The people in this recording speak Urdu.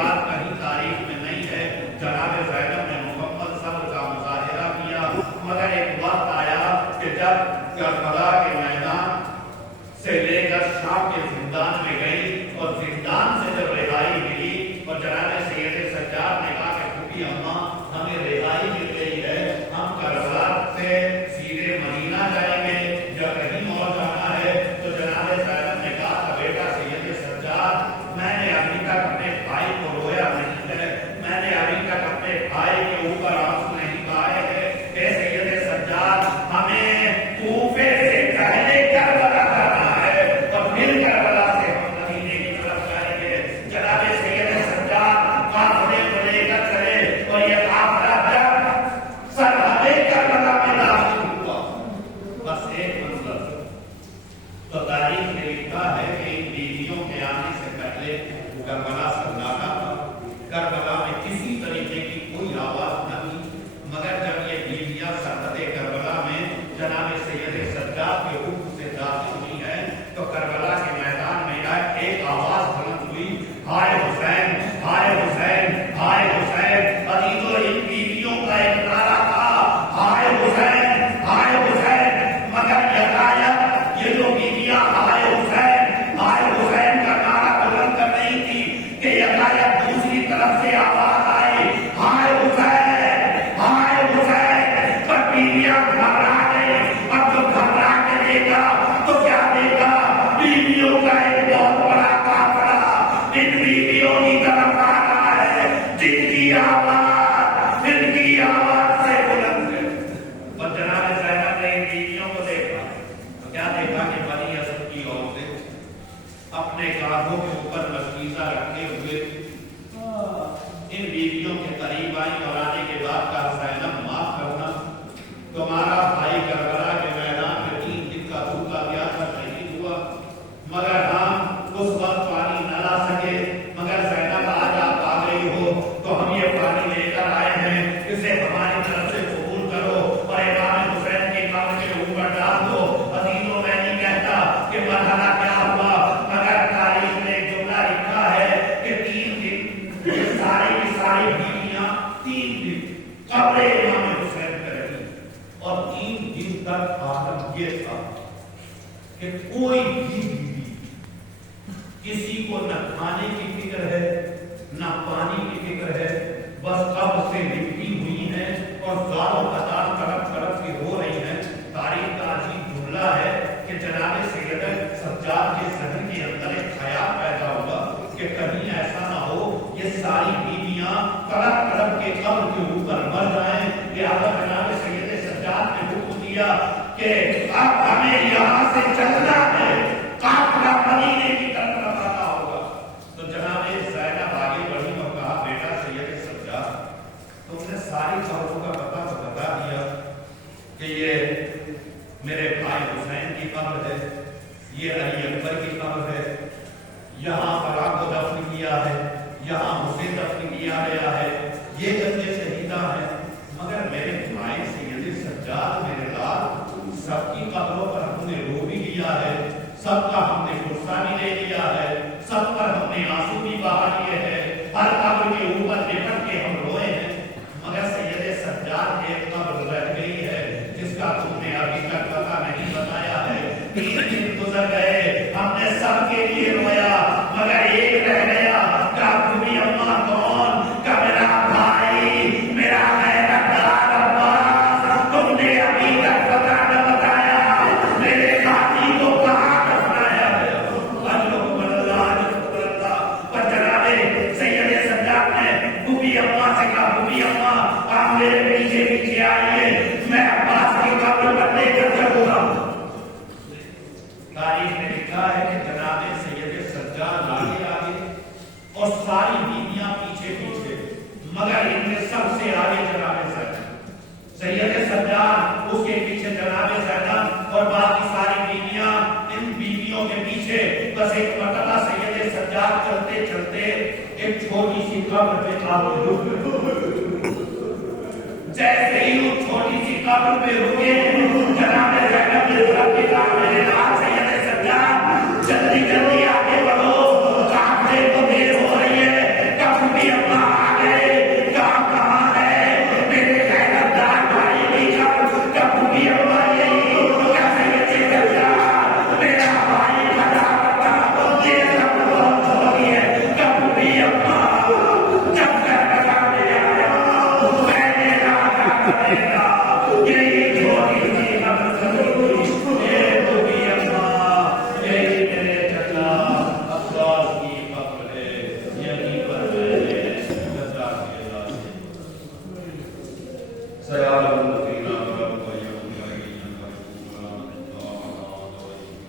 بات کہیں تاریخ میں نہیں ہے، جناب زینب نے مکمل صبر کا مظاہرہ کیا، مگر ایک وقت آیا کہ جب کربلا کے میدان سے لے کر شام کے زندان میں گئی اور زندان سے جب رہائی ملی اور جناب سید سجاد نے کہا کہ پھوپھی اماں ہمیں رہائی مل گئی ہے، ہم کربلا سے سیدھے مدینہ جائیں گے یا کہیں اور جانا ہے، تو جناب زینب نے کہا کہ بیٹا سید سجاد میں نے ابھی تک اپنے بھائی کو رویا نہیں ہے، میں نے ابھی تک اپنے بھائی کے اوپر آنسو نہیں بہائے ہیں، اے سید سجاد ہمیں کوفے سے پہلے کربلا جانا ہے اور پھر کربلا سے ہم مدینے کی طرف جائیں گے۔ جناب سید سجاد قافلے کو لے کر چلے اور یہ قافلہ جب سرحد کربلا میں داخل ہوا، بس ایک منظر تو تاریخ میں لکھا ہے کہ ان بیویوں کے آنے سے پہلے کربلا سناٹا تھا، کربلا میں کسی طریقے کی کوئی آواز نہ تھی، مگر جب یہ بیویاں سرحد کربلا میں جناب سید سجاد کے حکم سے داخل ہوئی ہیں تو کربلا کے میدان میں ایک آواز بلند ہوئی، ہائے حسین، ہائے حسین، ہائے حسین۔ عزیزو ان بیویوں کا ایک نعرہ تھا، ہائے حسین، ہائے حسین، مگر یکایک یہ جو بیویاں ہائے حسین، ہائے حسین کا نعرہ بلند کر رہی تھی کہ یکایک دوسری طرف سے آواز آئی، ہائے حسین، ہائے حسین۔ پر بیویاں گھبرا گئی، اب جو گھبرا کے دیکھا تو کیا دیکھا، بیویوں کا ایک بہت بڑا قافلہ ان بیویوں کی طرف آ رہا ہے جن کی آواز سے بلند ہے۔ اور جناب زینب نے ان بیویوں کو دیکھا تو کیا دیکھا کہ بنی اسد کی عورتیں اپنے کاندھوں کے اوپر مشکیزہ رکھے ہوئے ان بیویوں کے قریب آئیں اور آنے کے بعد کہا زینب معاف کرنا، تمہارا بھائی کربلا کے میدان میں 3 دن کا بھوکا گیا تھا، شہید ہوا، مگر ہم اس وقت پانی نہ لا سکے، مگر زینب آج آپ آ گئی ہو تو ہم یہ پانی لے کر آئے ہیں، اسے ہماری طرف سے قبول کرو اور امام حسین کی قبر کے اوپر ڈال دو۔ عزیزوں میں نہیں کہتا کہ مرحلہ کیا ہوا، مگر تاریخ میں ایک جملہ لکھا ہے کہ 3 دن یہ ساری کی ساری بیویاں 3 دن قبر امام حسین پہ رہی اور 3 دن تک عالم یہ تھا کہ کوئی بھی بیوی کسی کو نہ کھانے کی فکر ہے نہ پانی کی فکر ہے، بس قبر سے لپٹی ہوئی ہیں اور زاروں قطار تڑپ تڑپ کے رو رہی ہیں۔ تاریخ کا عجیب جملہ ہے کہ جناب سید سجاد کے ذہن کے اندر ایک خیال پیدا ہوا کہ کہیں ایسا نہ ہو یہ ساری بیویاں تڑپ تڑپ کے قبر کے اوپر مر جائیں، لہٰذا جناب سید سجاد نے حکم دیا کہ اب ہمیں یہاں سے چلنا ہے، قافلہ مدینے کی طرف روانہ ہوگا۔ تو جناب زینب آگے بڑھی اور کہا بیٹا سید سجاد تم نے ساری خبروں کا پتہ تو بتا دیا کہ یہ میرے بھائی حسین کی قبر ہے، یہ علی اکبر کی قبر ہے، یہاں فلاں کو دفن کیا ہے، یہاں اسے دفن کیا گیا ہے، یہ جنگ شہیدہ ہیں، مگر میرے بھائی سید سجاد میرے لال سب کی قبروں پر ہم نے رو بھی لیا ہے، سب کا ہم نے غصہ بھی لے لیا ہے، سب پر ہم نے آنسو بھی بہا لیے ہیں، ہر قبر کے اوپر لپٹ کے ہم روئے ہیں، مگر سید سجاد ایک قبر رہ گئی ہے جس کا تم نے ابھی تک پتہ نہیں بتایا ہے۔ 3 دن گزر گئے، ہم نے سب کے لیے رویا، مگر ایک رہ گیا، کیا پھوپھی اماں کون؟ کیا میرا بھائی، میرا غیرتدار عباس، تم نے ابھی تک پتہ نہ بتایا میرے بھائی کو کہاں دفنایا ہے۔ پر جناب سید سجاد نے پھوپھی اماں سے کہا پھوپھی اماں آپ میرے پیچھے پیچھے آئیے، میں عباس کی قبر پر لے کر چلوں گا۔ تاریخ میں لکھا ہے کہ جناب سید سجاد آگے آگے اور ساری بیویاں پیچھے پیچھے، مگر ان میں سب سے آگے جناب سید سجاد، اس کے پیچھے جناب زینب اور باقی ساری بیویاں ان بیویوں کے پیچھے۔ بس ایک مرتبہ سید سجاد چلتے چلتے ایک چھوٹی سی قبر پہ آگے رک، جیسے ہی وہ چھوٹی سی قبر پہ رکے جناب زینب نے